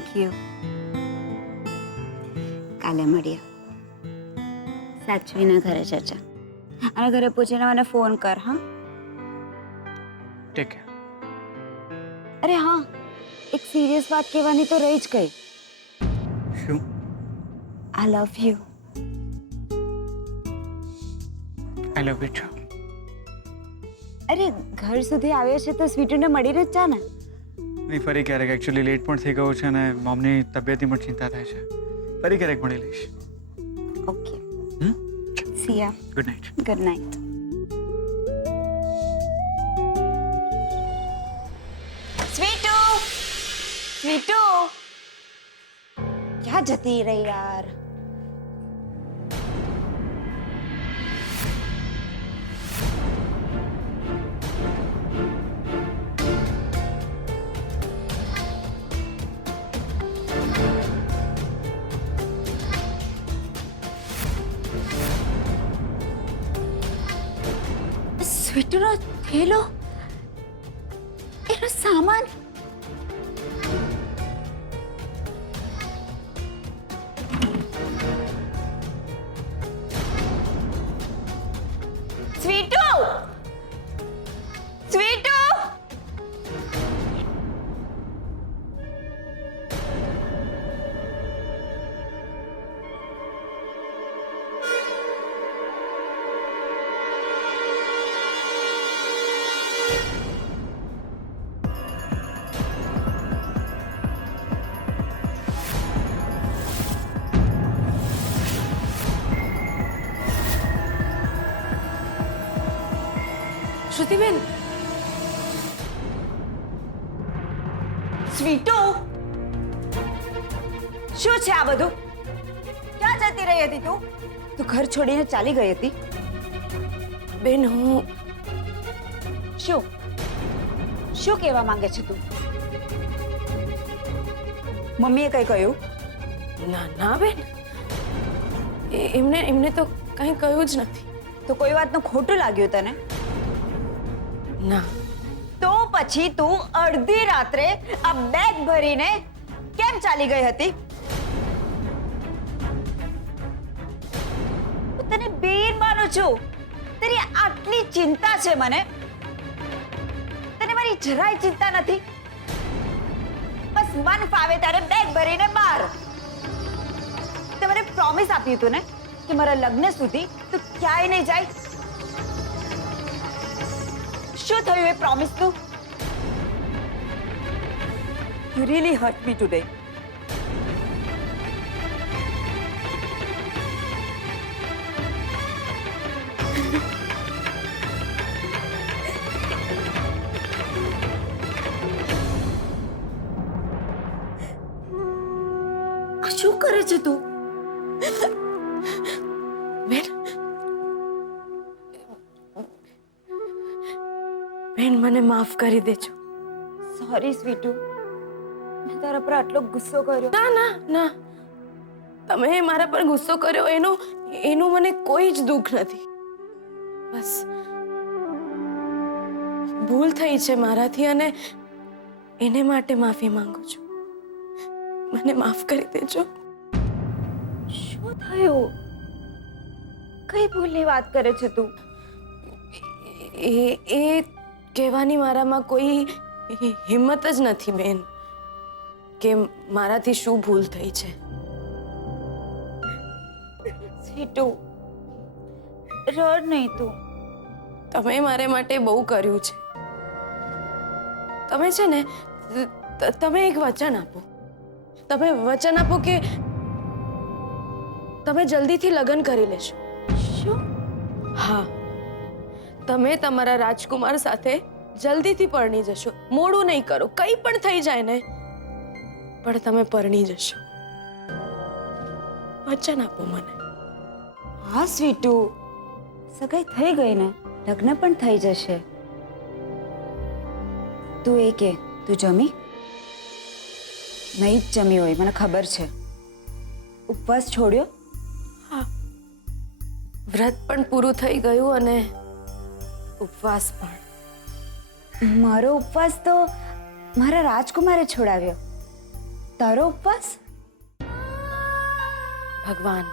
Thank you. કાલે મળીએ સાચવીના ઘરે ચાચા, અને ઘરે પૂછીને મને ફોન કર. હા, ટેક કેર. અરે હા, એક સિરિયસ વાત કહેવાની તો રહી જ ગઈ. શું? I love you. I love you too. અરે ઘર સુધી આવ્યો છે તો સ્વીટુને મળીને જ જા ને. નહીં, ફરી ક્યારેક. એકચ્યુઅલી લેટ પણ થઈ ગયું છે અને મમ્મીની તબિયતની પણ ચિંતા થાય છે. ફરી ક્યારેક મળી લઈશ. Okay, hmm? See ya. Good night. Good night. Sweetu, Sweetu, ક્યાં જતી રહી યાર? સ્વીટુનો થેલો, એનો સામાન. સ્વીટુ, સ્વીટુ, શ્રુતિબેન, સ્વીટુ, શું છે આ બધું? ક્યાં જતી રહી હતી તું? તું ઘર છોડીને ચાલી ગઈ હતી? બેન હું શું શું કહેવા માંગે છે તું? મમ્મીએ કઈ કહ્યું? ના ના બેન, એમને તો કંઈ કહ્યું જ નથી. તો કોઈ વાતનું ખોટું લાગ્યું તને? ના, તો પછી તું અડધી રાત્રે આ બેગ ભરીને કેમ ચાલી ગઈ હતી? હું તને બેન માનું છું, તારી આટલી ચિંતા છે મને, તને મારી જરાય ચિંતા નથી. બસ મન ફાવે ત્યારે બેગ ભરીને બહાર. તે મને પ્રોમિસ આપ્યું હતું ને કે મારા લગ્ન સુધી તું ક્યાંય નહીં જાય. શું થયું એ પ્રોમિસ નું? You really hurt me today. આ શું કરે છે તું? બેન મને માફ કરી દેજો. સોરી સ્વીટુ, મેં તારા પર આટલો ગુસ્સો કર્યો. ના ના ના, તમે મારા પર ગુસ્સો કર્યો એનું મને કોઈ જ દુઃખ નથી. બસ ભૂલ થઈ છે મારાથી અને એને માટે માફી માંગુ છું. મને માફ કરી દેજો. શું થયું? કઈ ભૂલની વાત કરે છે તું? એ કહેવાની મારામાં કોઈ હિંમત જ નથી બેન કે મારાથી શું ભૂલ થઈ છે. સ્વીટુ, રડ નહીં તું. તમે મારે માટે બહુ કર્યું છે. તમે છે ને, તમે એક વચન આપો. તમે વચન આપો કે તમે જલ્દીથી લગ્ન કરી લેશો. શું? હા, તમે તમારા રાજકુમાર સાથે જલ્દીથી પરણી જશો. મોડું નહીં કરો, કંઈ પણ થઈ જાય ને પણ તમે પરણી જશો. વચન આપો મને. હા સ્વીટુ, સગાઈ થઈ ગઈ ને, લગ્ન પણ થઈ જશે. તું એ કે તું જમી? નહીં જ જમી હોય, મને ખબર છે. ઉપવાસ છોડ્યો? હા, વ્રત પણ પૂરું થઈ ગયું અને ઉપવાસ પણ. મારો ઉપવાસ તો મારા રાજકુમારે છોડાવ્યો. તારો ઉપવાસ? ભગવાન,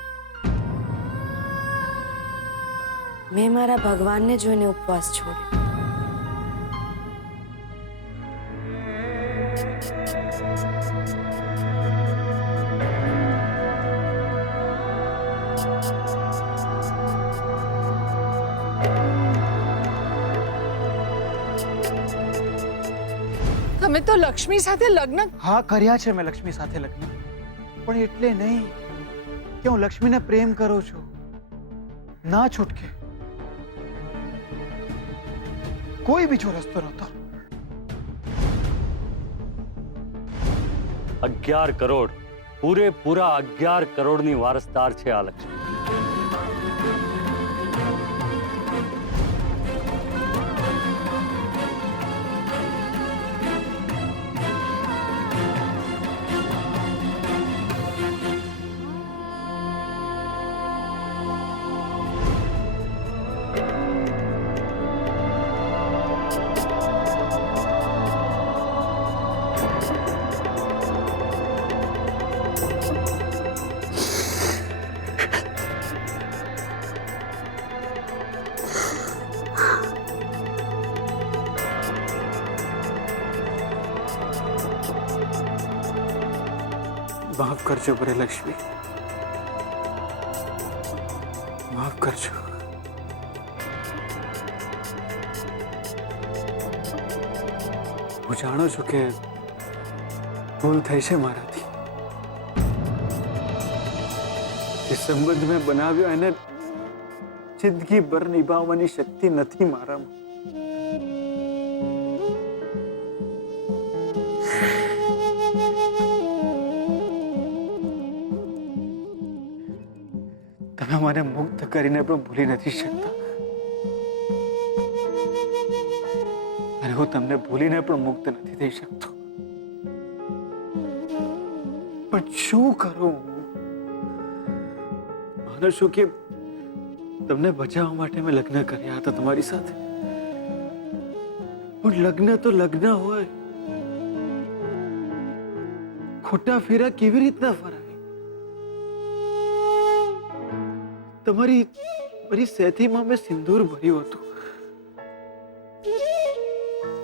મેં મારા ભગવાનને જોઈને ઉપવાસ છોડ્યો. તમે તો લક્ષ્મી સાથે લગ્ન હા, કર્યા છે મેં લક્ષ્મી સાથે લગ્ન, પણ એટલે નહીં કે હું લક્ષ્મીને પ્રેમ કરું છું. ના છૂટકે. કોઈ બીજો રસ્તો નહોતો. 11 કરોડ, પૂરેપૂરા 11 કરોડની વારસદાર છે આ લક્ષ્મી. માફ કરજો બરે લક્ષ્મી, માફ કરજો. હું જાણું છું કે ભૂલ થઈ છે મારાથી. જે સંબંધ મેં બનાવ્યો એને જિંદગીભર નિભાવવાની શક્તિ નથી મારામાં. તમે મને મુક્ત કરીને પણ ભૂલી નથી શકતા, અને હું તમને ભૂલીને પણ મુક્ત નથી થઈ શકતો. પણ શું કરું? માનો છું કે તમને બચાવવા માટે મેં લગ્ન કર્યા હતા તમારી સાથે, પણ લગ્ન તો લગ્ન હોય. ખોટા ફેરા કેવી રીતના ફરાય? તમારી સેથીમાં મેં સિંદૂર ભર્યું હતું.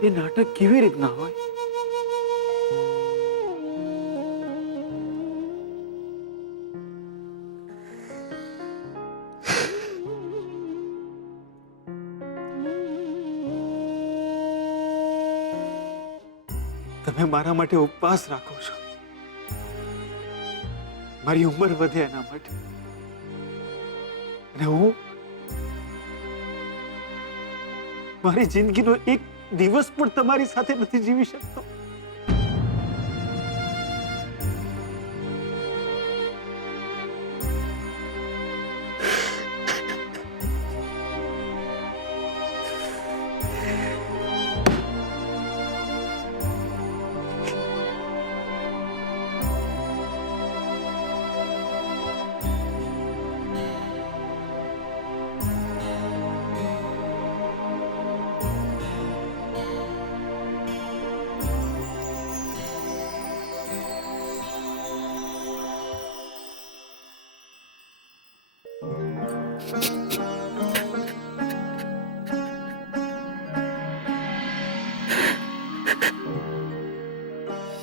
એ નાટક કેવી રીતના હોય? તમે મારા માટે ઉપવાસ રાખો છો, મારી ઉંમર વધે એના માટે. અને હું મારી જિંદગીનો એક દિવસ પણ તમારી સાથે નથી જીવી શકતો.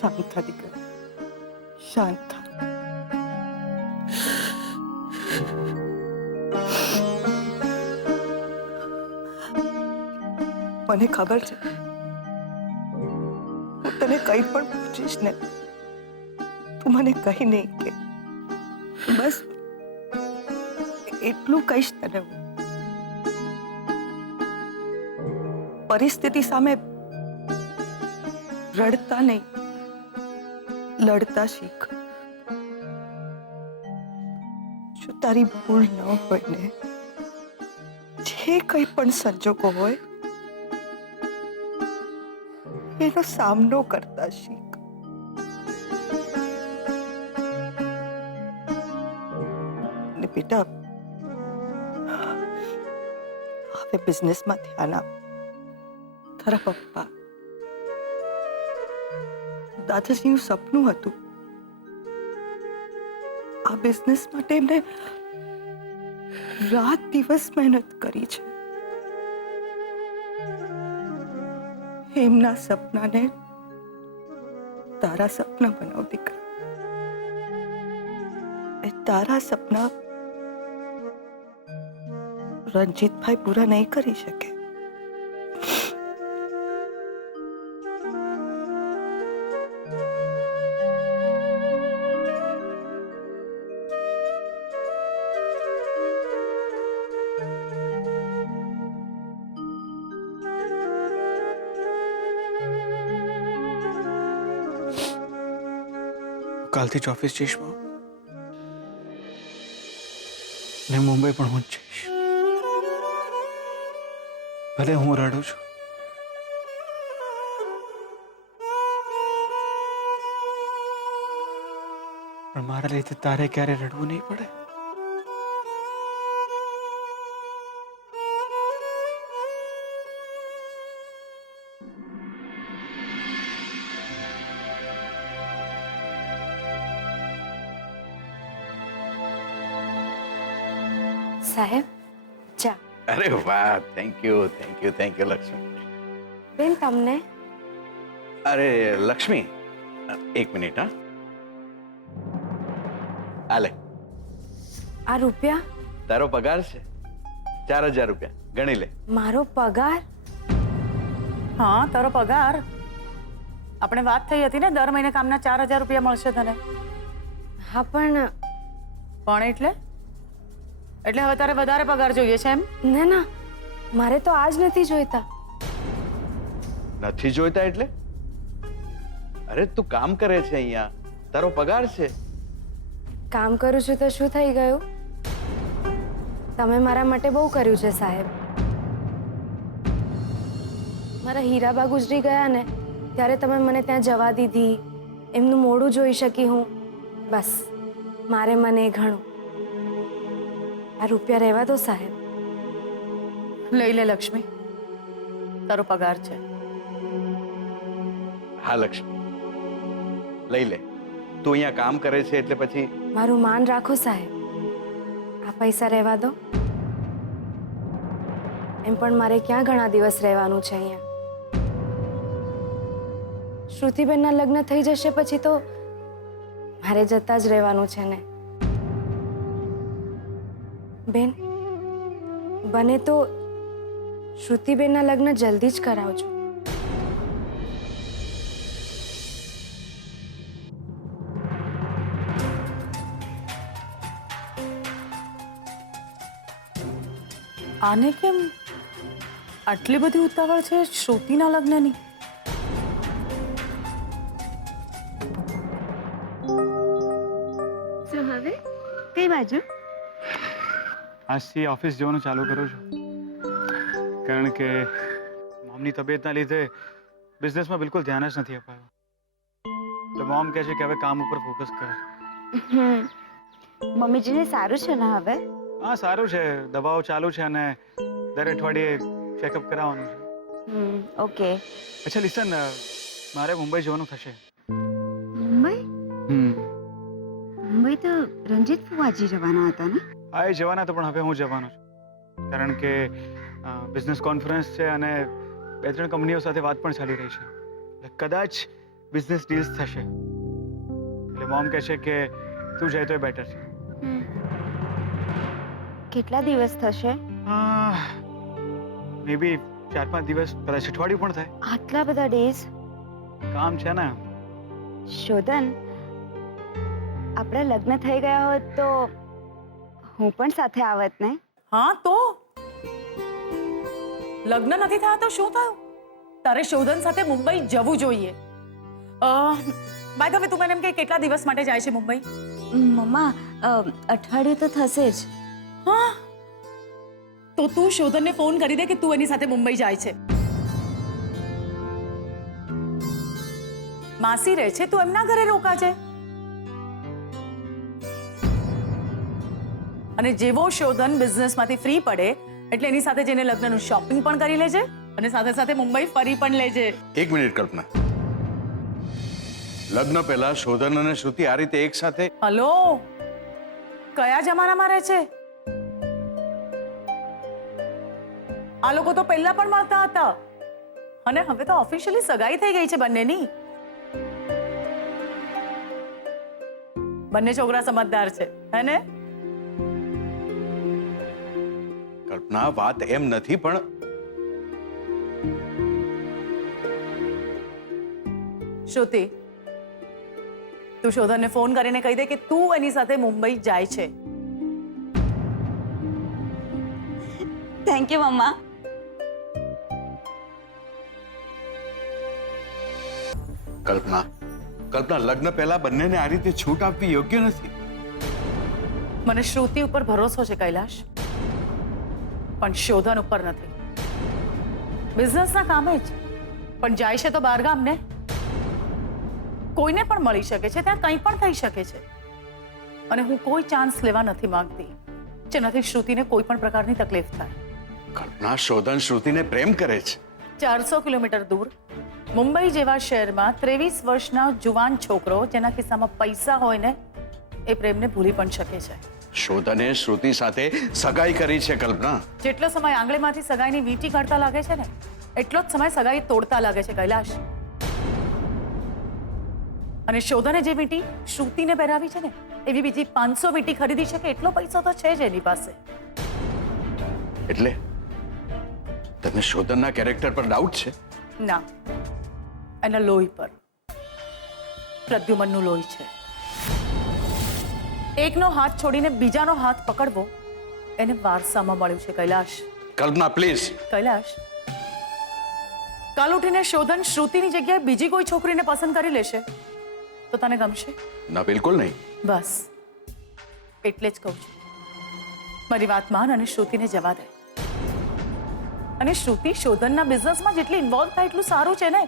શાંત થા દીકરા, શાંત થા. મને ખબર છે હું તને કંઈ પણ પૂછીશ ને તું મને કહી નહીં કે, બસ એટલું કહીશ તને હું. પરિસ્થિતિ સામે રડતા નહીં, લડતા શીખ. જો તારી ભૂલ ન હોય ને, જે કંઈ પણ સંજોગો હોય એનો સામનો કરતા શીખ. ને બેટા, હવે બિઝનેસમાં ધ્યાન આપ. તારા પપ્પા દાદાજીનું સપનું હતું આ બિઝનેસ માટે એમને રાત દિવસ મહેનત કરી છે. એમના સપનાને તારા સપના બનાવ દીકરા. એ તારા સપના રણજીતભાઈ પૂરા નહીં કરી શકે. કાલથી જ ઓફિસ જઈશ મા, ને મુંબઈ પણ હું જ જઈશ. ભલે હું રડું છું, પણ મારા લીધે તારે ક્યારે રડવું નહીં પડે. સાહેબ ચા. અરે વાહ, થેન્ક યુ લક્ષ્મી. બેન તમને અરે લક્ષ્મી, એક મિનિટ. હા, આલે, આ રૂપિયા તારો પગાર છે 4000 રૂપિયા, ગણી લે. મારો પગાર? હા, તારો પગાર. આપણે વાત થઈ હતી ને, દર મહિને કામના 4000 રૂપિયા મળશે તને. હા પણ એટલે હવે તારે વધારે પગાર જોઈએ છે એમ? ના ના, મારે તો આજ નથી જોઈતા. નથી જોઈતા એટલે? અરે તું કામ કરે છે અહીંયા, તારો પગાર છે. કામ કરું છું તો શું થઈ ગયું? તમે મારા માટે બહુ કર્યું છે સાહેબ. મારા હીરાબા ગુજરી ગયા ને ત્યારે તમે મને ત્યાં જવા દીધી, એમનું મોઢું જોઈ શકી હું. બસ મારે મને એ ઘણું. આ રૂપિયા રહેવા દો સાહેબ. લઈ લે લક્ષ્મી, તારો પગાર છે. હા લક્ષ્મી, લઈ લે. તું અહીંયા કામ કરે છે એટલે પછી મારું માન રાખો સાહેબ. આ પૈસા રહેવા દો. એમ પણ મારે ક્યાં ઘણા દિવસ રહેવાનું છે અહીંયા. શ્રુતિબેનના લગ્ન થઈ જશે પછી તો મારે જતા જ રહેવાનું છે ને. બેન, બને તો શ્રુતિબેનના લગ્ન જલ્દી જ કરાવજો. આને કેમ આટલી બધી ઉતાવળ છે શ્રુતિના લગ્નની? હવે કઈ બાજુ? આજથી ઓફિસ જવાનું ચાલુ કરું છું, કારણ કે મોમની તબિયતના લીધે બિઝનેસમાં બિલકુલ ધ્યાન જ નથી અપાયું. એટલે મોમ કહે છે કે હવે કામ ઉપર ફોકસ કર. મમ્મીજીને સારું છે ને હવે? હા, સારું છે. દવાઓ ચાલુ છે અને દર અઠવાડિયે ચેકઅપ કરાવવાનું છે. ઓકે. અચ્છા લિસન, મારે મુંબઈ જવાનું થશે. મુંબઈ? મુંબઈ તો રંજીત ફુવાજી જવાના હતા ને? હા, એ જવાના તો, પણ હવે હું જવાનો છું, કારણ કે બિઝનેસ કોન્ફરન્સ છે અને 2-3 કંપનીઓ સાથે વાત પણ ચાલી રહી છે. એટલે કદાચ બિઝનેસ ડીલ્સ થશે. એટલે મોમ કહે છે કે તું જાય તો એ બેટર છે. કેટલા દિવસ થશે? મે બી 4-5 દિવસ, કદાચ અઠવાડિયું પણ થાય. આટલા બધા ડેઝ? કામ છે ને. શોધન, આપણા લગ્ન થઈ ગયા હોત તો હું પણ સાથે આવત ને? હા, તો લગ્ન નથી થયા તો શું થયું? તારે શોધન સાથે મુંબઈ જવું જોઈએ. બાય ધ વે, તું મને એમ કે કેટલા દિવસ માટે જાય છે મુંબઈ? મમ્મા, અઠવાડિયું તો થશે જ. હા, તો તું શોધનને ફોન કરી દે કે તું એની સાથે મુંબઈ જાય છે. માસી રહે છે, તું એમના ઘરે રોકાજે. અને જેવો શોધન બિઝનેસમાંથી ફ્રી પડે એટલે એની સાથે જઈને લગ્નનું શોપિંગ પણ કરી લેજે અને સાથે સાથે મુંબઈ ફરી પણ લેજે. એક મિનિટ કલ્પના, લગ્ન પહેલા શોધન અને શ્રુતિ આ રીતે એક સાથે? હલો, કયા જમાનામાં રહે છે? આ લોકો તો પહેલા પણ મળતા હતા અને હવે તો ઓફિશિયલી સગાઈ થઈ ગઈ છે બંનેની. બંને છોકરા સમજદાર છે હે ને? કલ્પના, વાત એમ નથી, પણ શ્રુતિ, તું શોધનને ફોન કરીને કહી દે કે તું એની સાથે મુંબઈ જાય છે. થેન્ક યુ મમ્મા. કલ્પના, લગ્ન પહેલા બંનેને આ રીતે છૂટ આપવી યોગ્ય નથી. મને શ્રુતિ ઉપર ભરોસો છે કૈલાશ, પણ શોધન ઉપર નથી. બિઝનેસના કામે જ, પણ જાય છે તો બહારગામ ને. કોઈને પણ મળી શકે છે, ત્યાં કંઈ પણ થઈ શકે છે. અને હું કોઈ ચાન્સ લેવા નથી માંગતી જેનાથી શ્રુતિને કોઈ પણ પ્રકારની તકલીફ થાય. કલ્પના, શોધન શ્રુતિને પ્રેમ કરે છે. 400 કિલોમીટર દૂર મુંબઈ જેવા શહેરમાં 23 વર્ષના જુવાન છોકરો જેના ખિસ્સામાં પૈસા હોય ને, એ પ્રેમને ભૂલી પણ શકે છે. શોધને શ્રુતિ સાથે સગાઈ કરી છે. કલ્પના, જેટલો સમય આંગળીમાંથી સગાઈની વીંટી કાઢતા લાગે છે ને, એટલો જ સમય સગાઈ તોડતા લાગે છે કૈલાશ. અને શોધને જે વીંટી શ્રુતિને પહેરાવી છે ને, એવી બીજી 500 વીંટી ખરીદી શકે એટલો પૈસો તો છે જ એની પાસે. એટલે તને શોધનના કેરેક્ટર પર ડાઉટ છે? ના, એના લોહી પર. પ્રદ્યુમનનું લોહી છે. એકનો હાથ છોડીને બીજાનો હાથ પકડવો એને વારસામાં મળ્યું છે કૈલાશ. કલ્પના, પ્લીઝ. કૈલાશ, કાલ ઉઠીને શોધન શ્રુતિની જગ્યાએ બીજી કોઈ છોકરીને પસંદ કરી લેશે તો તને ગમશે? ના, બિલકુલ નહીં. બસ એટલે જ કહું છું, મારી વાત માન અને શ્રુતિને જવા દે. અને શ્રુતિ શોધનના બિઝનેસમાં જેટલી ઇન્વોલ્વ થાય એટલું સારું છે ને,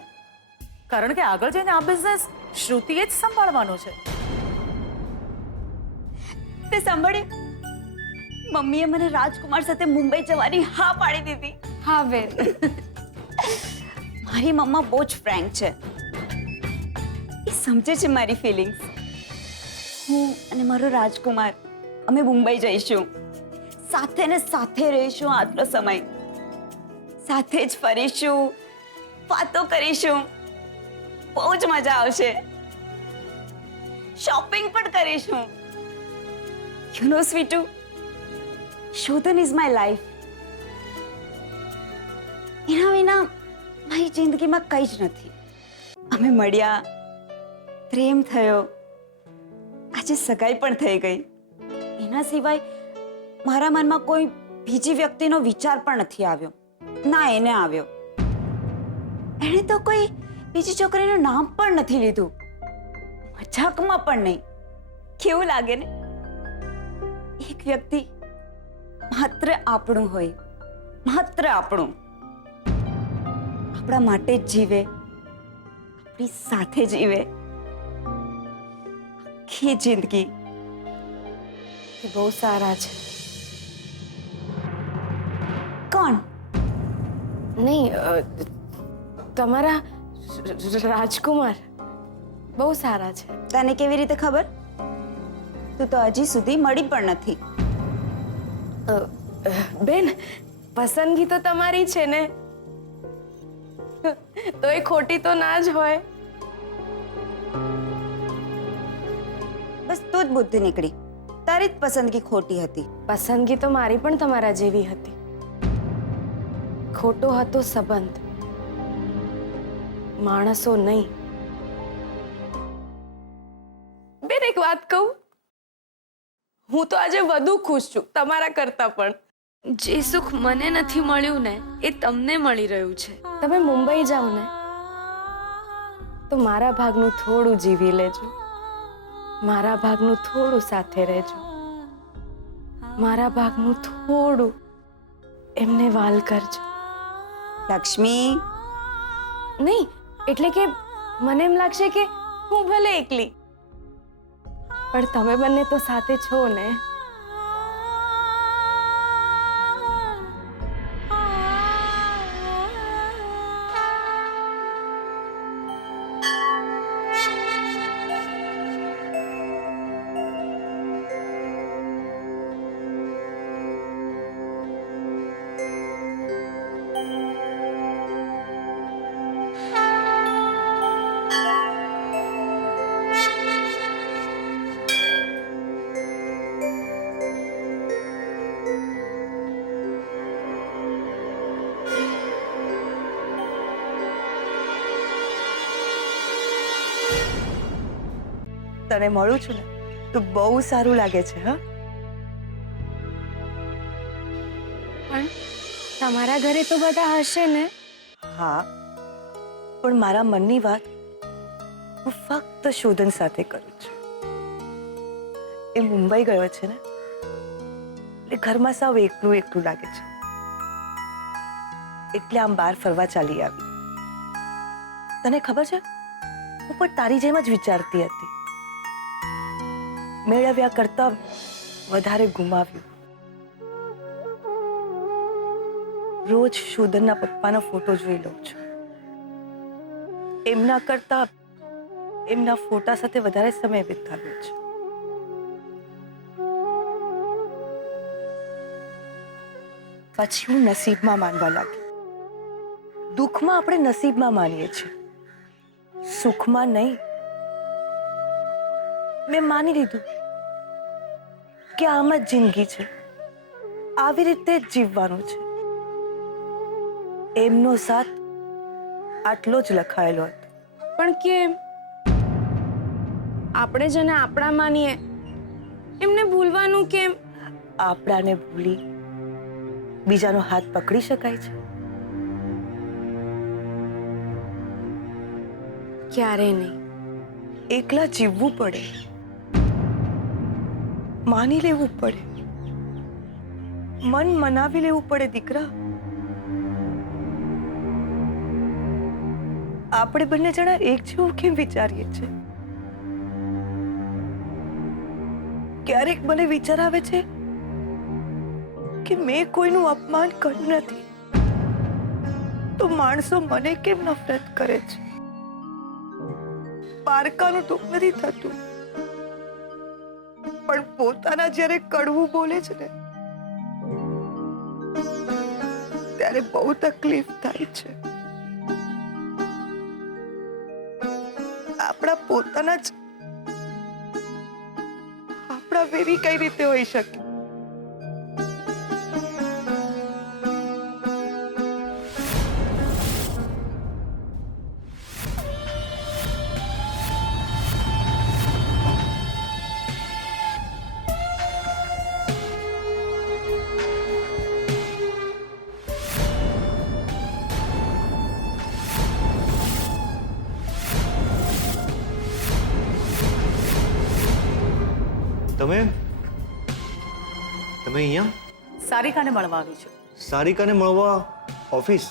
કારણ કે આગળ જઈને આ બિઝનેસ શ્રુતિએ જ સંભાળવાનો છે. તે સાંભળ્યું? મમ્મીએ મને રાજકુમાર સાથે મુંબઈ જવાની હા પાડી દીધી. હા બેન. મારી મમ્મા બહુ જ ફ્રેન્ક છે. એ સમજે છે મારી ફિલિંગ્સ. હું અને મારો રાજકુમાર અમે મુંબઈ જઈશું. સાથે ને સાથે રહીશું આટલો સમય. સાથે જ ફરીશું, વાતો કરીશું. બહુ જ મજા આવશે. શોપિંગ પણ કરીશું. You know Sweetu, Shodhan is my life. એના વિના મારી જિંદગીમાં કંઈ જ નથી. અમે મળ્યા, પ્રેમ થયો, આજે સગાઈ પણ થઈ ગઈ. એના સિવાય મારા મનમાં કોઈ બીજી વ્યક્તિનો વિચાર પણ નથી આવ્યો. ના એને આવ્યો. એણે તો કોઈ બીજી છોકરીનું નામ પણ નથી લીધું, મજાકમાં પણ નહીં. કેવું લાગે ને? એક વ્યક્તિ માત્ર આપણું હોય, માત્ર આપણું, આપણા માટે જ જીવે, આપણી સાથે જીવે આખી જિંદગી. એ બહુ સારા છે. કોણ? નહીં, તમારા રાજકુમાર બહુ સારા છે. તને કેવી રીતે ખબર? તું તો હજી સુધી મળી પણ નથી. બેન, પસંદગી તો તમારી છે ને, તો એ ખોટી તો ના જ હોય. બસ તું જ બુદ્ધિ નીકળી. તારી જ પસંદગી ખોટી હતી. પસંદગી તો મારી પણ તમારા જેવી હતી. ખોટો હતો સંબંધ, માણસો નહીં. બેન, એક વાત કહું, હું તો આજે વધુ ખુશ છું તમારા કરતા પણ. જે સુખ મને નથી મળ્યું ને, એ તમને મળી રહ્યું છે. તમે મુંબઈ જાઓ ને તો મારા ભાગનું થોડું જીવી લેજો, મારા ભાગનું થોડું સાથે રહેજો, મારા ભાગનું થોડું એમને વાલ કરજો. લક્ષ્મી, નહીં, એટલે કે મને એમ લાગશે કે હું ભલે એકલી, પણ તમે બંને તો સાથે છો ને. તને મળું છું ને તો બહુ સારું લાગે છે. હા, પણ તમારા ઘરે તો બધા હશે ને? હા, પણ મારા મનની વાત હું ફક્ત શોધન સાથે કરું છું. એ મુંબઈ ગયો છે ને એટલે ઘરમાં સાવ એકલું એકલું લાગે છે, એટલે આમ બહાર ફરવા ચાલી આવી. તને ખબર છે, હું પણ તારી જેમ જ વિચારતી હતી. મેળવ્યા કરતા વધારે ગુમાવ્યું. રોજ શોધનના પપ્પાનો ફોટો જોઈ લઉં છું. એમના કરતા એમના ફોટા સાથે વધારે સમય વિતાવ્યો છે. પછી હું નસીબમાં માનવા લાગી. દુઃખમાં આપણે નસીબમાં માનીએ છીએ, સુખમાં નહીં. મેં માની લીધું કે આમ જ જિંદગી છે, આવી રીતે જ જીવવાનું છે. એમનો સાથ આટલો જ લખાયેલો હતો. પણ કેમ? આપણે જેને આપણા માનીએ એમને ભૂલવાનું કેમ? આપણાને ભૂલી બીજાનો હાથ પકડી શકાય છે? ક્યારે નહીં. એકલા જીવવું પડે, માની લેવું પડે, મન મનાવી લેવું પડે. દીકરા, આપણે બંને જણા એક જેવું કેમ વિચારીએ છીએ? ક્યારેક મને વિચાર આવે છે કે મેં કોઈનું અપમાન કર્યું નથી તો માણસો મને કેમ નફરત કરે છે. પારકાનું દુઃખ નથી થતું, પણ પોતાના જ્યારે કડવું બોલે છે ને ત્યારે બહુ તકલીફ થાય છે. આપણા પોતાના જ આપણા વેરી કઈ રીતે હોઈ શકે? તમે અહીંયા સારિકાને મળવા આવી છું. સારિકાને મળવા ઓફિસ?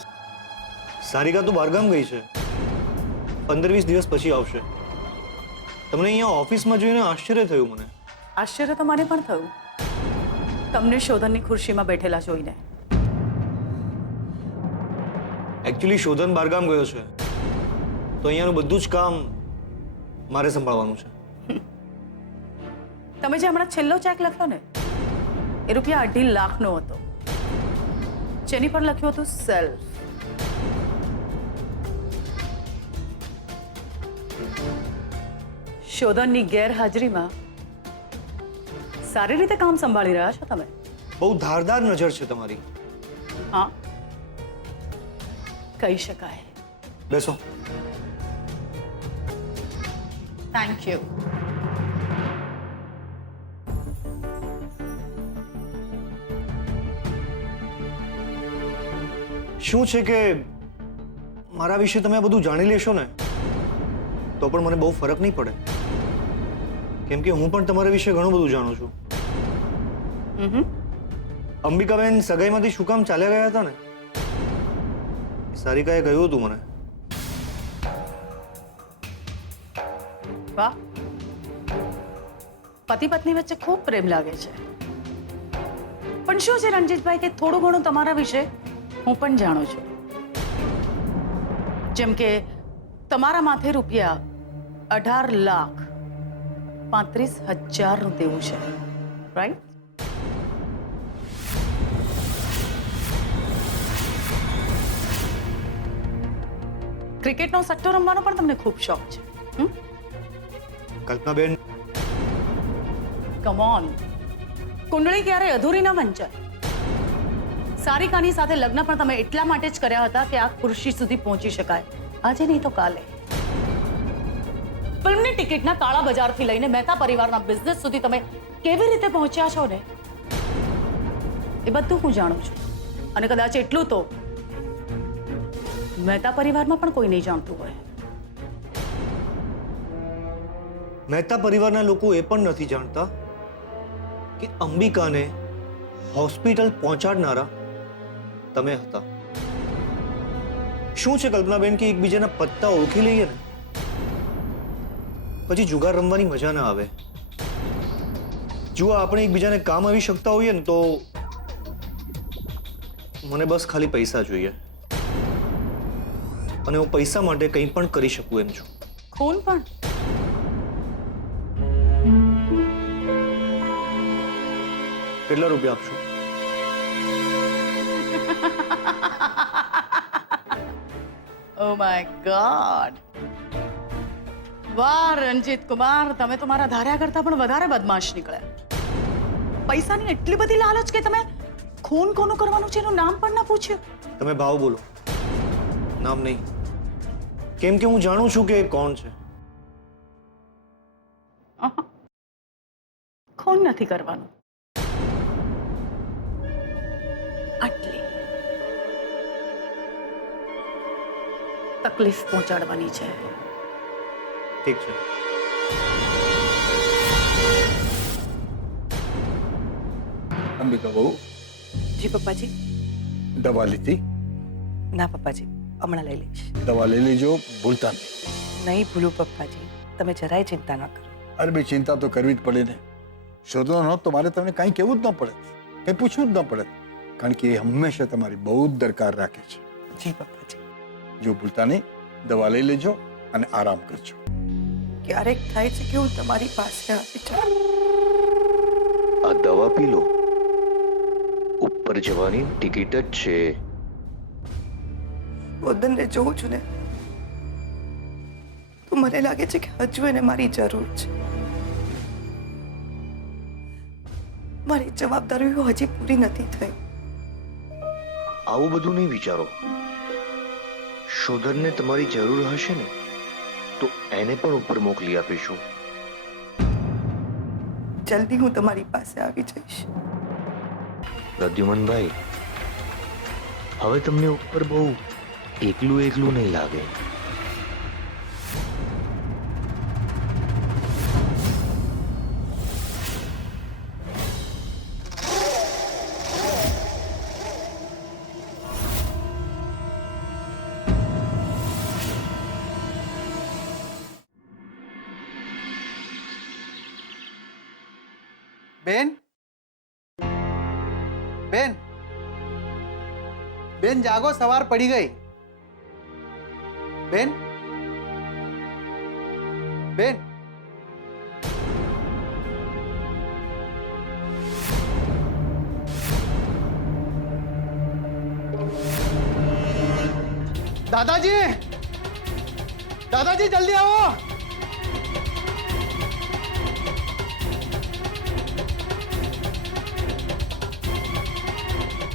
સારિકા તો બહારગામ ગઈ છે, 15-20 દિવસ પછી આવશે. તમને અહીંયા ઓફિસમાં જોઈને આશ્ચર્ય થયું મને. આશ્ચર્ય તો મને પણ થયું તમને શોધનની ખુરશીમાં બેઠેલા જોઈને. એકચ્યુઅલી શોધન બહારગામ ગયો છે તો અહીંયાનું બધું જ કામ મારે સંભાળવાનું છે. તમે જે હમણાં છેલ્લો ચેક લખ્યો ને એ રૂપિયા 2.5 લાખનો હતો, જેની પર લખ્યું હતું સેલ્ફ. શોધનની ગેરહાજરીમાં સારી રીતે કામ સંભાળી રહ્યા છો તમે. બહુ ધારદાર નજર છે તમારી. હા, કહી શકાય. બેસો. Thank you. શું છે કે મારા વિશે તમે આ બધું જાણી લેશો ને તો પણ મને બહુ ફરક નહીં પડે, કેમ કે હું પણ તમારા વિશે ઘણું બધું જાણું છું. અંબિકાબેન સગાઈમાંથી શું કામ ચાલ્યા ગયા હતા ને, સારિકાએ કહ્યું હતું મને. વાહ, પતિ પત્ની વચ્ચે ખૂબ પ્રેમ લાગે છે. પણ શું છે રણજીતભાઈ કે થોડું ઘણું તમારા વિશે હું પણ જાણું છું. જેમ કે તમારા માથે રૂપિયા 18,35,000 નું દેવું છે, રાઈટ? ક્રિકેટનો સટ્ટો રમવાનો પણ તમને ખૂબ શોખ છે. કલ્પનાબેન, કમ ઓન, કુંડળી ક્યારે અધૂરી ન વંચાય. સારિકાની સાથે લગ્ન પણ તમે એટલા માટે જ કર્યા હતા કે આ ખુરશી સુધી પહોંચી શકાય, આજે નહીં તો કાલે. ફિલ્મની ટિકિટના કાળા બજારથી લઈને મહેતા પરિવારના બિઝનેસ સુધી તમે કેવી રીતે પહોંચ્યા છો ને એ બધું હું જાણું છું. અને કદાચ એટલું તો મહેતા પરિવારમાં પણ કોઈ નહીં જાણતું હોય. મહેતા પરિવારના લોકો એ પણ નથી જાણતા કે અંબિકાને હોસ્પિટલ પહોંચાડનારા તમે હતા. શું છે કલ્પનાબેન કે એકબીજાના પત્તા ઓળખી લઈએ ને પછી જુગાર રમવાની મજા ના આવે. જો આપણે એકબીજાને કામ આવી શકતા હોઈએ ને તો મને બસ ખાલી પૈસા જોઈએ અને હું પૈસા માટે કંઈ પણ કરી શકું એમ છું. ખૂન પણ કેટલા રૂપિયા આપશો? ઓ માય ગોડ, વાહ રણજીત કુમાર, તમે તો મારા ધાર્યા કરતા પણ વધારે બદમાશ નીકળ્યા. પૈસાની એટલી બધી લાલચ કે તમે ખૂન કોનું કરવાનું છે એનું નામ પણ ના પૂછ્યું. તમે ભાવ બોલો, નામ નહીં. કેમ કે હું જાણું છું કે એ કોણ છે. ખૂન નથી કરવાનું. આટલી તકલીફ પહોંચાડવાની છે. ઠીક છે. અંબિકા બહુ જી પપ્પાજી. દવા લીધી? ના પપ્પાજી, હમણાં લઈ લઈશ. દવા લઈ લેજો, ભૂલતા નહીં. નહીં ભૂલું પપ્પાજી, તમે જરાય ચિંતા ન કરો. અરે ભાઈ, ચિંતા તો કરવી જ પડે ને. શોધવાનો હોત તો મારે તમને કાંઈ કહેવું જ ન પડે, કંઈ પૂછવું જ ન પડે, કારણ કે એ હંમેશા તમારી બહુ જ દરકાર રાખે છે. જી પપ્પાજી. જો ભૂલતા નહીં, દવા લઈ લેજો અને આરામ કરજો. ક્યારેક થાય છે કે હું તમારી પાસે આવી જાઉં. આ દવા પી લો, ઉપર જવાની ટિકિટ જ છે. વદનને જોઉં છું ને તો મને લાગે છે કે હજુ એને મારી જરૂર છે. મારી જવાબદારીઓ હજી પૂરી નથી થઈ. આવું બધું નહીં વિચારો. શોધનને તમારી જરૂર હશે ને તો એને પણ ઉપર મોકલી આપીશું. જલ્દી હું તમારી પાસે આવી જઈશ. પ્રદ્યુમનભાઈ, હવે તમને ઉપર બહુ એકલું એકલું નહીં લાગે. બેન, બેન, બેન જાગો, સવાર પડી ગઈ. બેન, બેન, દાદાજી, દાદાજી જલ્દી આવો.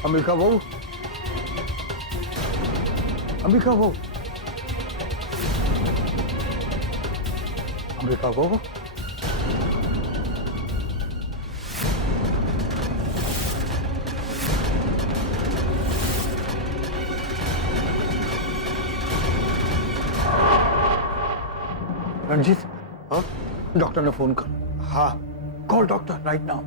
અંબિકા બહુ, અંબિકા બહુ, અંબિકા બહુ. રણજીત, હા ડોક્ટરને ફોન કર. હા. Call doctor right now.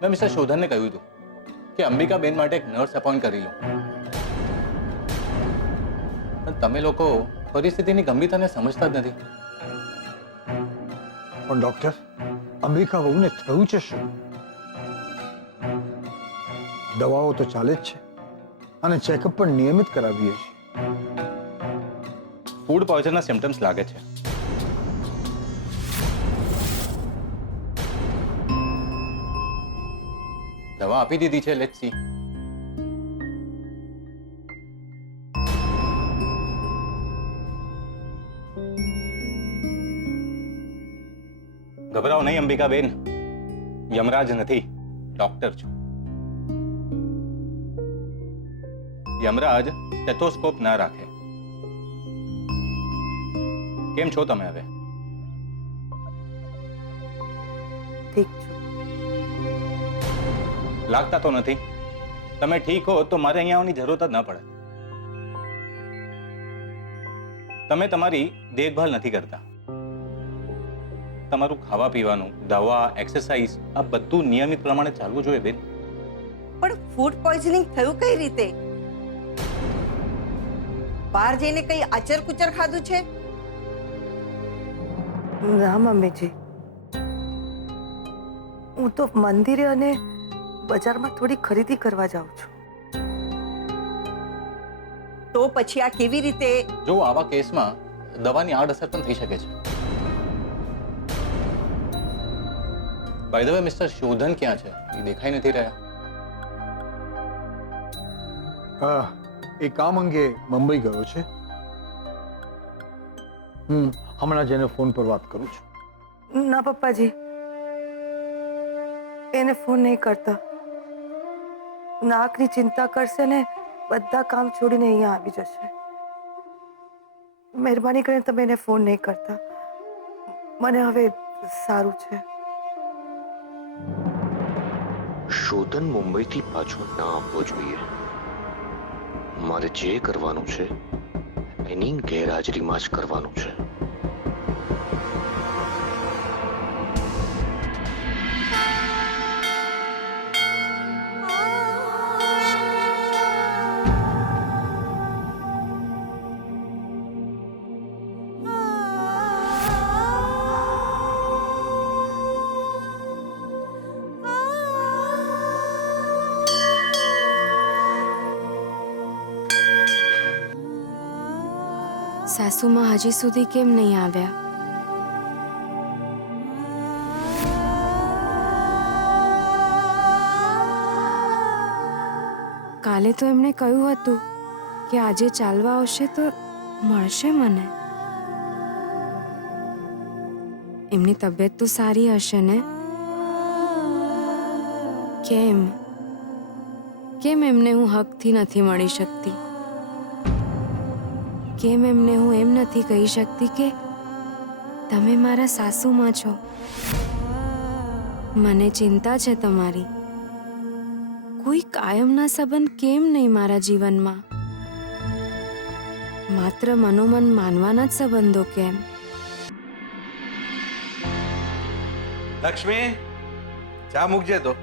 મેં મિસ્ટર શોધનને કહ્યું હતું કે અંબિકાબેન માટે એક નર્સ અપોઇન્ટ કરી લો, પણ તમે લોકો પરિસ્થિતિની ગંભીરતાને સમજતા જ નથી. પણ ડોક્ટર, અંબિકા બહુને થયું છે શું? દવાઓ તો ચાલે જ છે અને ચેકઅપ પણ નિયમિત કરાવીએ છીએ. ફૂડ પોઈઝનના સિમ્ટમ્સ લાગે છે. દવા આપી દીધી છે, લેટ્સ સી. ગભરાઓ નહીં અંબિકાબેન, યમરાજ નથી, ડોક્ટર છું. યમરાજ સ્ટેથોસ્કોપ ના રાખે. કેમ છો તમે હવે? ઠીક છું. લાગતા તો નથી. તમે ઠીક હો તો મારે અહીંયા આવવાની જરૂરત જ ન પડે. તમે તમારી દેખભાલ નથી કરતા. તમારું ખાવા પીવાનું, દવા, એક્સરસાઇઝ આ બધું નિયમિત પ્રમાણે ચાલવું જોઈએ બેન. પણ ફૂડ પોઈઝનિંગ થયું કઈ રીતે? બહાર જઈને કઈ આચર કુચર ખાધું છે? ના મમ્મીજી, હું તો મંદિરે અને બજારમાં થોડી ખરીદી કરવા જાઉં છું. તો પછી આ કેવી રીતે? જો આવા કેસમાં દવાની આડઅસર પણ થઈ શકે છે. બાય ધ વે મિસ્ટર શોધન ક્યાં છે? એ દેખાઈ નથી રહ્યા. એ કામ અંગે મુંબઈ ગયો છે. હું હમણાં જ એને ફોન પર વાત કરું છું. ના પપ્પાજી, એને ફોન નહીં કરતા. નાકની ચિંતા કરશે ને બધા કામ છોડીને અહીંયા આવી જશે. મહેરબાની કરીને તમે એને ફોન નહીં કરતા. મને હવે સારું છે. શોધન મુંબઈથી પાછો ના આવવો જોઈએ. મારે જે કરવાનું છે એની ગેરહાજરીમાં જ કરવાનું છે. સાસુમાં હજી સુધી કેમ નહીં આવ્યા? કાલે તો એમણે કહ્યું હતું કે આજે ચાલવા આવશે તો મળશે મને. એમની તબિયત તો સારી હશે ને? કેમ કેમ એમને હું હકથી નથી મળી શકતી? કેમ એમને હું એમ નથી કહી શકતી કે તમે મારા સાસુમાં છો? મને ચિંતા છે તમારી. કોઈ કાયમના સંબંધ કેમ નહીં મારા જીવનમાં? માત્ર મનોમન માનવાના જ સંબંધો કેમ? લક્ષ્મી, ચા મૂકજે તો.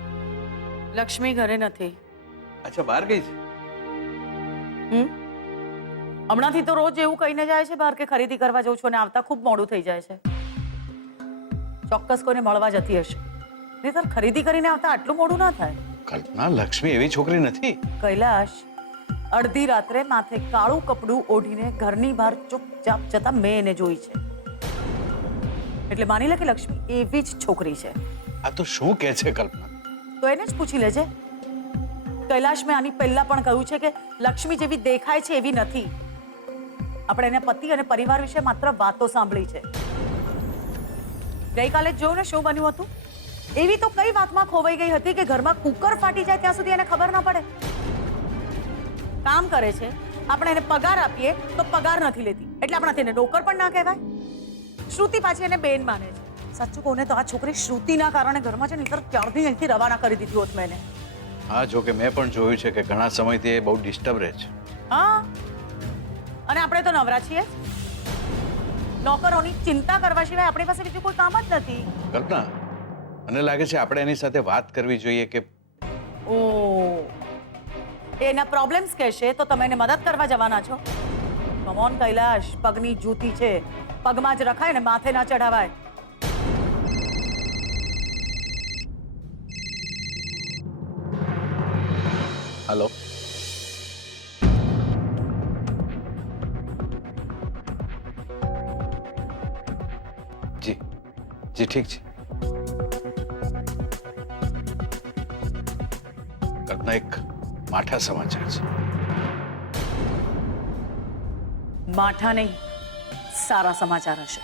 લક્ષ્મી ઘરે નથી. અચ્છા, બહાર ગઈ છે. હમણાંથી તો રોજ એવું કહીને જાય છે બહાર કે ખરીદી કરવા જઉં છું અને આવતા ખૂબ મોડું થઈ જાય છે. ચોક્કસ કોઈને મળવા જતી હશે. નહીંતર ખરીદી કરીને આવતા આટલું મોડું ના થાય. કલ્પના, લક્ષ્મી એવી છોકરી નથી. કૈલાશ, અડધી રાત્રે માથે કાળું કપડું ઓઢીને ઘરની બહાર ચૂપચાપ જતા મેં એને જોઈ છે. એટલે માની લે કે લક્ષ્મી એવી જ છોકરી છે. આ તો શું કહે છે કલ્પના? તો એને જ પૂછી લેજે. કૈલાશ, મેં આની પહેલા પણ કહ્યું છે કે લક્ષ્મી જેવી દેખાય છે એવી નથી. આપણે એને પતિ અને પરિવાર વિશે માત્ર વાતો સાંભળી છે. ગઈકાલે જ જોયું ને શું બન્યું હતું. એવી તો કઈ વાતમાં ખોવાઈ ગઈ હતી કે ઘરમાં કુકર ફાટી જાય ત્યાં સુધી એને ખબર ના પડે. કામ કરે છે, આપણે એને પગાર આપીએ તો પગાર નથી લેતી, એટલે આપણા તેને નોકર પણ ના કહેવાય. શ્રુતિ પાછી એને બેન માને છે. સાચું કહું ને તો આ છોકરી શ્રુતિના કારણે ઘરમાં છે ને ક્યારથી અહીંથી રવાના કરી દીધી હોત મેં એને. હા, જો કે મેં પણ જોયું છે કે ઘણા સમયથી એ બહુ ડિસ્ટર્બ રહે છે. હા, અને આપણે તો નવરા છીએ. નોકરોની ચિંતા કરવા સિવાય આપણી પાસે બીજું કોઈ કામ જ નથી. કલ્પના, મને લાગે છે આપણે એની સાથે વાત કરવી જોઈએ કે ઓ, એના પ્રોબ્લેમ્સ કહેશે તો તમે એને મદદ કરવા જવાના છો? કમ ઓન કૈલાશ, પગની જૂતી છે, પગમાં જ રખાય ને માથે ના ચઢાવાય. હલો, જી ઠીક છે. કલ્પના, એક માઠા સમાચાર છે. માઠા નહીં, સારા સમાચાર હશે.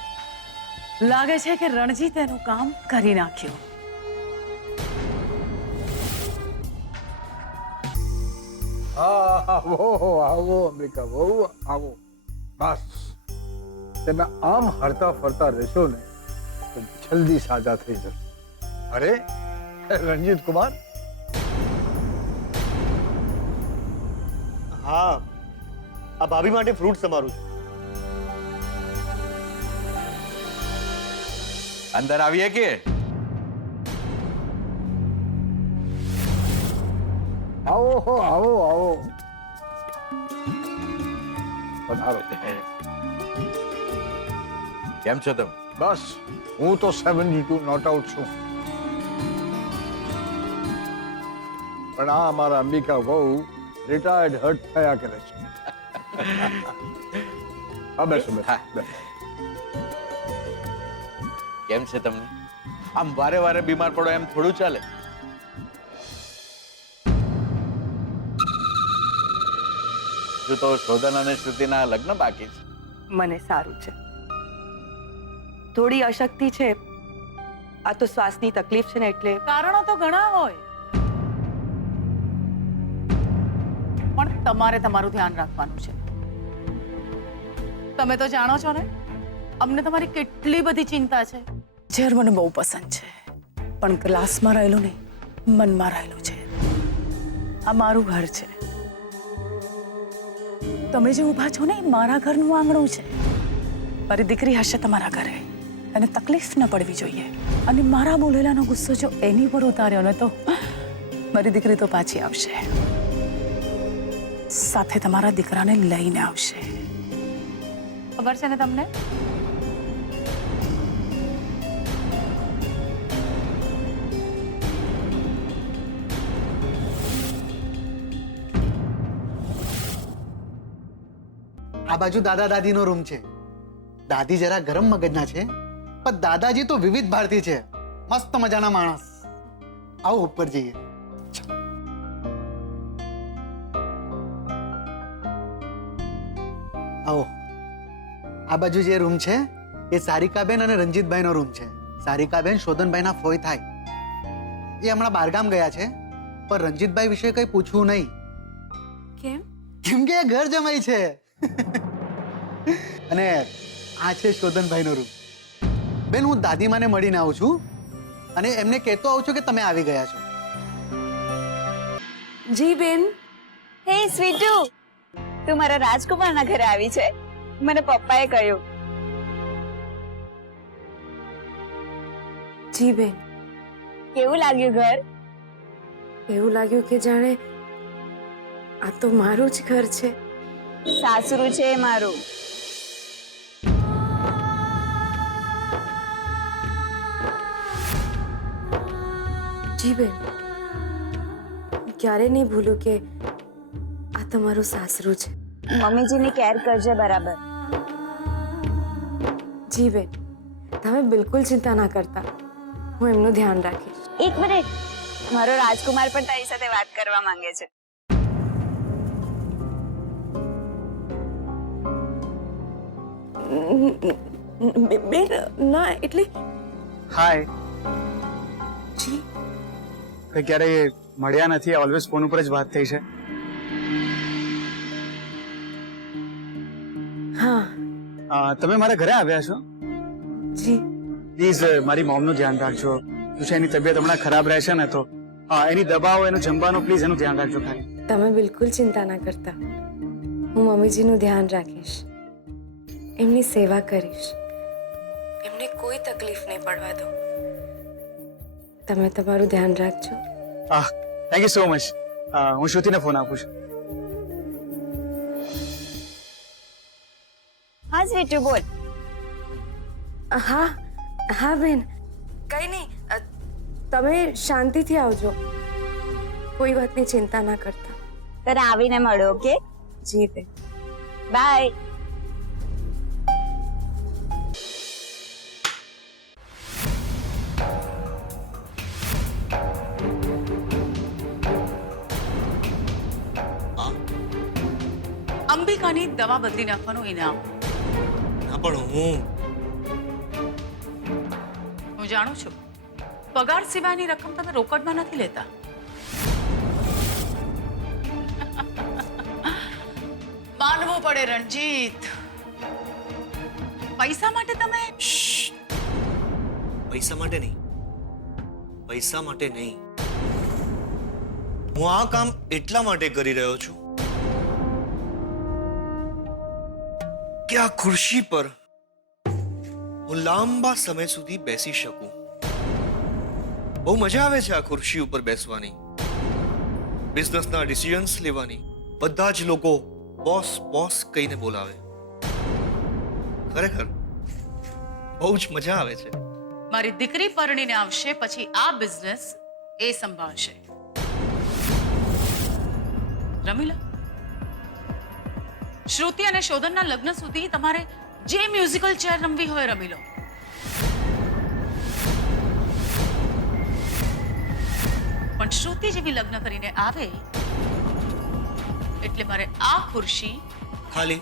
લાગે છે કે રણજીત એનું કામ કરી નાખ્યું. આવો આવો અંબિકા બહુ આવો. બસ તમે આમ હરતા ફરતા રહેશો ને તો જલ્દી સાજા થઈ જશો. અરે રણજીત કુમાર, હા, આ ભાભી માટે ફ્રૂટ સમારું છું. અંદર આવીએ કે? આવો હો, આવો આવો. પધારો. કેમ છો તમે? બસ હું તો 72 નોટ આઉટ છું, પણ આ અમારા અંબિકા બહુ રિટાયર્ડ હર્ટ થયા કરે છે. હા બેસો બેસો. કેમ છે તમને? આમ વારે વારે બીમાર પડો એમ થોડું ચાલે. હજુ તો શોધન અને શ્રુતિના લગ્ન બાકી છે. મને સારું છે. થોડી અશક્તિ છે, આ તો શ્વાસની તકલીફ છે ને એટલે. કારણો તો ઘણા હોય, પણ તમારે તમારું ધ્યાન રાખવાનું છે. તમે તો જાણો છો ને, અમને તમારી કેટલી બધી ચિંતા છે. ઝેર મને બહુ પસંદ છે, પણ ગ્લાસમાં રહેલું નહીં, મનમાં રહેલું છે. આ મારું ઘર છે. તમે જે ઊભા છો ને એ મારા ઘરનું આંગણું છે. મારી દીકરી હશે તમારા ઘરે, એને તકલીફ ન પડવી જોઈએ. અને મારા બોલેલાનો ગુસ્સો જો એની પર ઉતાર્યો ને તો મારી દીકરી તો પાછી આવશે, સાથે તમારા દીકરાને લઈને આવશે. ખબર છે ને તમને? આ બાજુ દાદા દાદીનો રૂમ છે. દાદી જરા ગરમ મગજના છે, પણ દાદાજી તો વિવિધ ભારતી છે, મસ્ત મજાના માણસ. આવો ઉપર જઈએ. આવો. આ બાજુ જે રૂમ છે એ સારિકાબેન અને રંજીતભાઈનો રૂમ છે. સારિકાબેન શોધનભાઈના ફોઈ થાય. એ હમણાં બહારગામ ગયા છે, પણ રંજીતભાઈ વિશે કંઈ પૂછવું નહીં. કેમ? કેમ કે એ ઘર જમાઈ છે. અને આ છે શોધનભાઈનો રૂમ. બેન, હું દાદીમાને મળીને આવું છું અને એમને કહેતો આવું છું કે તમે આવી ગયા છો. જી બેન. હે સ્વીટુ, તું મારા રાજકુમારના ઘરે આવી છે, મને પપ્પાએ કહ્યું. જી બેન. કેવું લાગ્યું ઘર? એવું લાગ્યું કે જાણે આ તો મારું જ ઘર છે. સાસરું છે એ મારું. જી બેન, ક્યારે નહીં ભૂલું કે આ તમારું સાસરું છે. મમ્મીજીની કેર કરજે બરાબર. જી બેન, તમે બિલકુલ ચિંતા ના કરતા, હું એમનું ધ્યાન રાખીશ. એક મિનિટ, મારો રાજકુમાર પણ તારી સાથે વાત કરવા માંગે છે. બેન ના એટલે. હાય. જી. ક્યારેય મળ્યા નથી, ઓલવેઝ ફોન ઉપર જ વાત થઈ છે. હા. તમે મારા ઘરે આવ્યા છો? જી. પ્લીઝ મારી મોમનું ધ્યાન રાખજો. શું છે, એની તબિયત હમણાં ખરાબ રહેશે ને તો એની દવાઓ, એનું જમવાનું, પ્લીઝ એનું ધ્યાન રાખજો ખાલી. તમે બિલકુલ ચિંતા ના કરતા, હું મમ્મીજીનું ધ્યાન રાખીશ, એમની સેવા કરીશ, એમને કોઈ તકલીફ નહીં પડવા દો. તમે તમારું ધ્યાન રાખજો. Thank you so much. હું શ્રુતિને ફોન આપું છું. હા સ્વીટુ, બોલ. હા હા બેન, કઈ નહીં, તમે શાંતિથી આવજો, કોઈ વાતની ચિંતા ના કરતા. તને આવીને મળો, ઓકે? જી બેન. બાય. અંબિકાની દવા બદલી નાખવાનું ઇનામ. ના પણ હું જાણું છું પગાર સિવાયની રકમ તમે રોકડમાં નથી લેતા. માનવું પડે રણજીત, પૈસા માટે તમે પૈસા માટે નહીં, પૈસા માટે નહીં, હું આ કામ એટલા માટે કરી રહ્યો છું કે આ ખુરશી પર હું લાંબા સમય સુધી બેસી શકું. બહુ મજા આવે છે આ ખુરશી ઉપર બેસવાની, બિઝનેસના ડિસિઝન્સ લેવાની. બધા જ લોકો બોસ બોસ કહીને બોલાવે. ખરેખર બહુ જ મજા આવે છે. મારી દીકરી પરણીને આવશે પછી આ બિઝનેસ એ સંભાળશે. રમી લો. શ્રુતિ અને શોધનના લગ્ન સુધી તમારે જે મ્યુઝિકલ ચેર રમવી હોય રમી લો. પણ શ્રુતિ જેવી લગ્ન કરીને આવે એટલે મારે આ ખુરશી ખાલી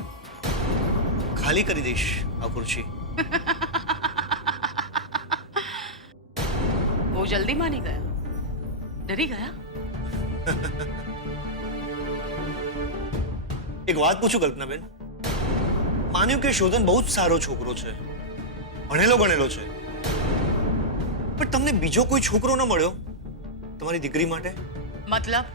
ખાલી કરી દઈશ. આ ખુરશી બહુ જલ્દી માની ગયા, ડરી ગયા. એક વાત પૂછું કલ્પનાબેન, માન્યું કે શોધન બહુ જ સારો છોકરો છે, ભણેલો ગણેલો છે, પણ તમને બીજો કોઈ છોકરો ન મળ્યો તમારી દીકરી માટે? મતલબ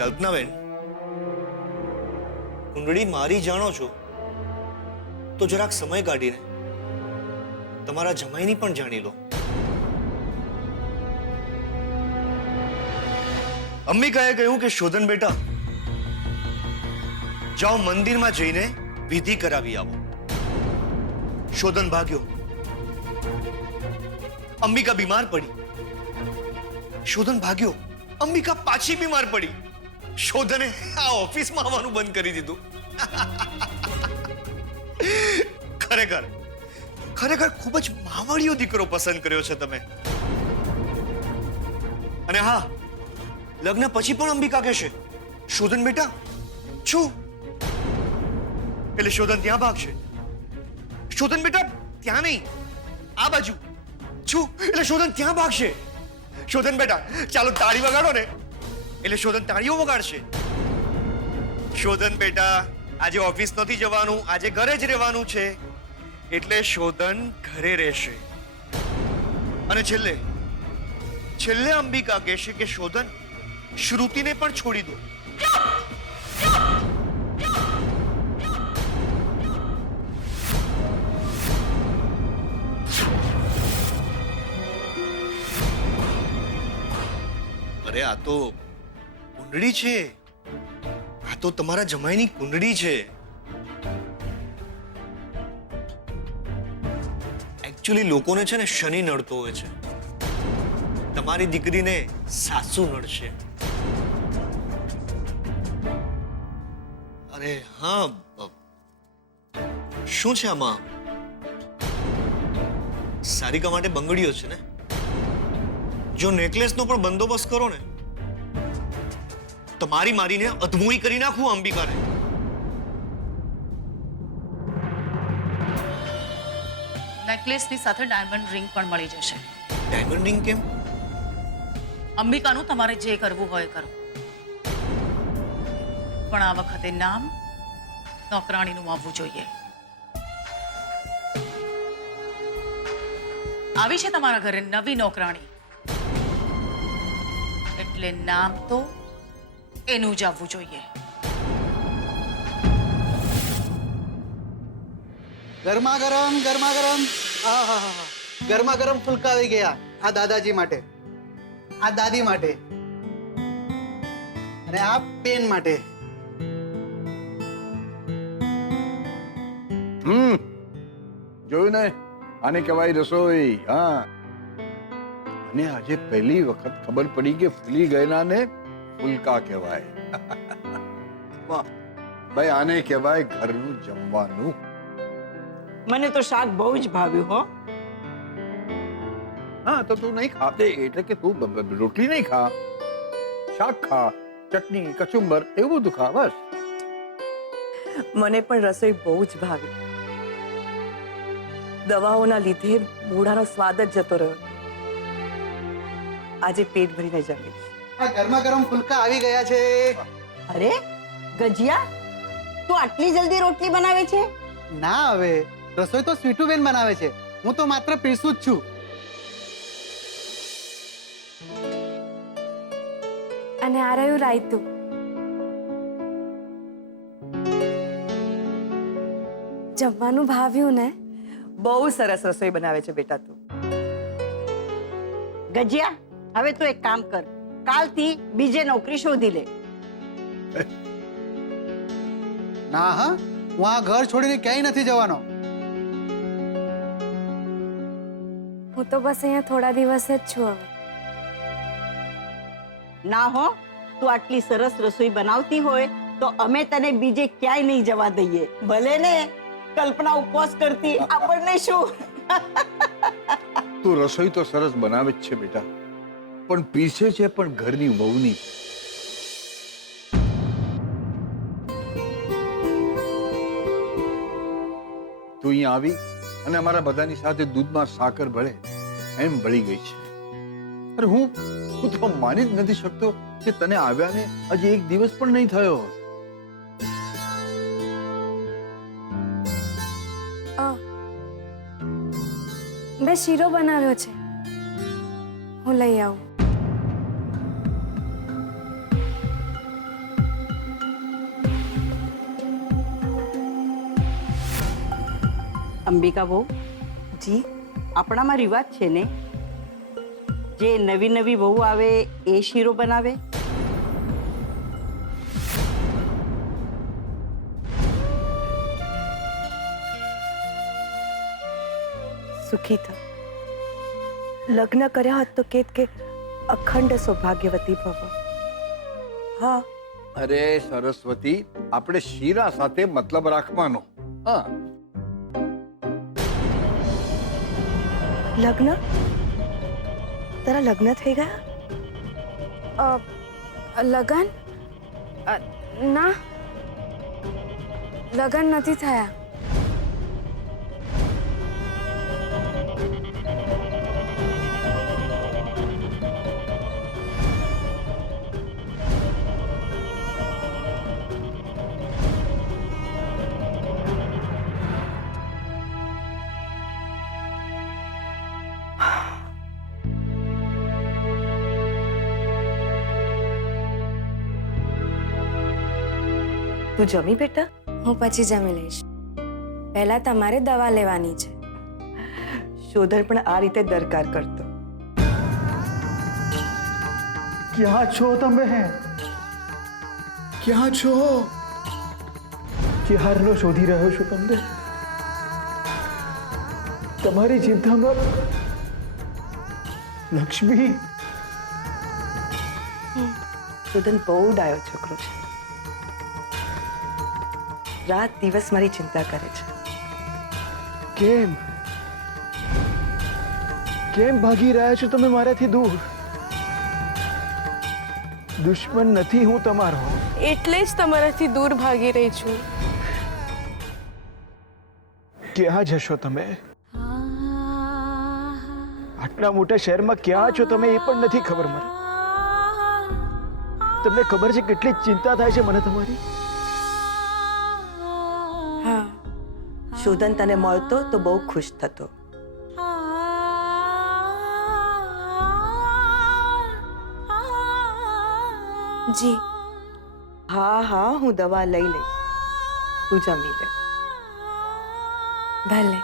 કલ્પનાબેન, કુંડળી મારી જાણો છો તો જરાક સમય કાઢીને તમારા જમાઈની પણ જાણી લો. અંબિકાએ કહ્યું કે શોધન બેટા, જાઓ મંદિરમાં જઈને વિધિ કરાવી આવો. શોધન ભાગ્યો. અંબિકા બીમાર પડી. શોધન ભાગ્યો. અંબિકા પાછી બીમાર પડી. શોધને આ ઓફિસમાં આવવાનું બંધ કરી દીધું. ખરેખર ખરેખર ખૂબ જ માવડિયો દીકરો પસંદ કર્યો છે તમે. અને હા, લગ્ન પછી પણ અંબિકા કહેશે, શોધન બેટા છું, એટલે શોધન ત્યાં ભાગશે. શોધન બેટા ત્યાં નહીં, આ બાજુ છું, એટલે શોધન ત્યાં ભાગશે. શોધન બેટા ચાલો તાળી વગાડો ને, એટલે શોધન તાળીઓ વગાડશે. શોધન બેટા આજે ઓફિસ નથી જવાનું, આજે ઘરે જ રહેવાનું છે, એટલે શોધન ઘરે રહેશે. અને છેલ્લે છેલ્લે અંબિકા કહેશે કે શોધન શ્રુતિને પણ છોડી દો. અરે આ તો કુંડળી છે, આ તો તમારા જમાઈની કુંડળી છે. એકચ્યુઅલી લોકોને છે ને શનિ નડતો હોય છે, તમારી દીકરીને સાસુ નડશે. અરે હા, શું છે આમાં? સારિકા માટે બંગડીઓ છે ને, જો નેકલેસનો પણ બંદોબસ્ત કરો ને તો મારીને અધમોઈ કરી નાખું અંબિકાને. નેકલેસની સાથે ડાયમંડ રિંગ પણ મળી જશે. ડાયમંડ રિંગ કેમ? અંબિકાનું તમારે જે કરવું હોય કરો, પણ આ વખતે નામ નોકરાણીનું આવવું જોઈએ. આવી છે તમારા ઘરે નવી નોકરાણી, એટલે નામ તો એનું જ આવવું જોઈએ. ગરમા ગરમ ગરમા ગરમ ફુલકા આવી ગયા. આ દાદાજી માટે, આ દાદી માટે અને આ પેન માટે. જોયું ને, આને કહેવાય રસોઈ. હા, અને આજે પહેલી વખત ખબર પડી કે ફૂલી ગયેલાને ફુલકા કહેવાય. વાહ ભાઈ, આને કહેવાય ઘરનું જમવાનું. મને તો શાક બહુ જ ભાવ્યું હો. હા તો તું નહીં ખા એટલે કે તું રોટલી નહીં ખા, શાક ખા, ચટણી, કચુંબર એવું બધું ખા બસ. મને પણ રસોઈ બહુ જ ભાવે. દવાઓના લીધે મોઢાનો સ્વાદ જ જતો રહ્યો. આજે પેટ ભરીને જમીશ. આ ગરમા ગરમ ફુલકા આવી ગયા છે. અરે ગજિયા, તું આટલી જલ્દી રોટલી બનાવે છે? ના હવે રસોઈ તો સ્વીટુબેન બનાવે છે, હું તો માત્ર પીરસું જ છું. અને આ રહ્યું રાયતું. જમવાનું ભાવ્યું ને? બહુ સરસ રસોઈ બનાવે છે બેટા તું. ગજિયા, હવે તું એક કામ કર, કાલથી બીજે નોકરી શોધી લે. ના હા, હું આ ઘર છોડીને ક્યાંય નથી જવાનો. હું તો બસ અહીંયા થોડા દિવસ જ છું હવે. ના હો, તું આટલી સરસ રસોઈ બનાવતી હોય તો અમે તને બીજે ક્યાંય નહીં જવા દઈએ. ભલે ને કલ્પના ઉપવાસ કરતી, આપણને શું. તું રસોઈ તો સરસ બનાવે જ છે બેટા, પણ પીરસે છે પણ ઘરની વહુની. તું અહીંયા આવી અને અમારા બધાની સાથે દૂધમાં સાકર ભળે એમ ભળી ગઈ છે. અરે હું તો માની જ નથી શકતો કે તને આવ્યાને હજી એક દિવસ પણ નહીં થયો. મેં શીરો બનાવ્યો છે, હું લઈ આવું. અંબિકા બહુ, જી આપણામાં રિવાજ છે ને, જે નવી નવી વહુ આવે એ શીરો બનાવે. સુખી થા. લગ્ન કર્યા હોત તો કેત કે અખંડ સૌભાગ્યવતી ભવ. હા, અરે સરસ્વતી, આપણે શીરા સાથે મતલબ રાખવાનો. હા, લગ્ન? તારા લગ્ન થઈ ગયા? લગન? ના, લગન નથી થયા. તું જમી બેટા? હું પછી જમી લઈશ. પહેલા તમારે દવા લેવાની છે. શોધન પણ આ રીતે દરકાર કરતો. ક્યાં છો તમે? ક્યાં છો? ક્યારનો શોધી રહ્યો છું તમને. તમારી ચિંતામાં લક્ષ્મી. શોધન બહુ ડાયો છોકરો છે. રાત દિવસ મારી ચિંતા કરે છે. કેમ કેમ ભાગી રહ્યા છો તમે મારાથી દૂર? દુશ્મન નથી હું તમારો. એટલે જ તમારાથી દૂર ભાગી રહી છું. ક્યાં જશો તમે? આટલા મોટા શહેરમાં ક્યાં છો તમે એ પણ નથી ખબર મને. તમને ખબર છે કેટલી ચિંતા થાય છે મને તમારી? હા, શોધન તને મળતો તો બહુ ખુશ થતો. જી. હા હા, હું દવા લઈ લઈશ. તું જમી લે. ભલે.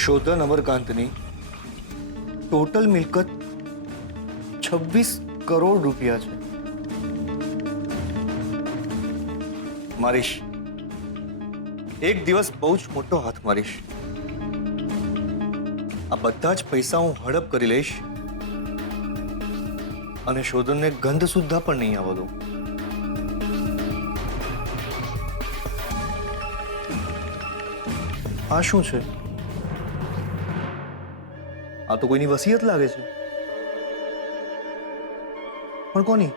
શોધન અમરકાંતની ટોટલ મિલકત 26 કરોડ રૂપિયા છે. મારીશ, એક દિવસ બહુ જ મોટો હાથ મારીશ. આ બધા જ પૈસા હું હડપ કરી લઈશ અને શોધનને ગંધ સુદ્ધા પણ નહીં આવવા દઉં. આ શું છે? આ તો કોઈની વસિયત લાગે છે. પણ કોની?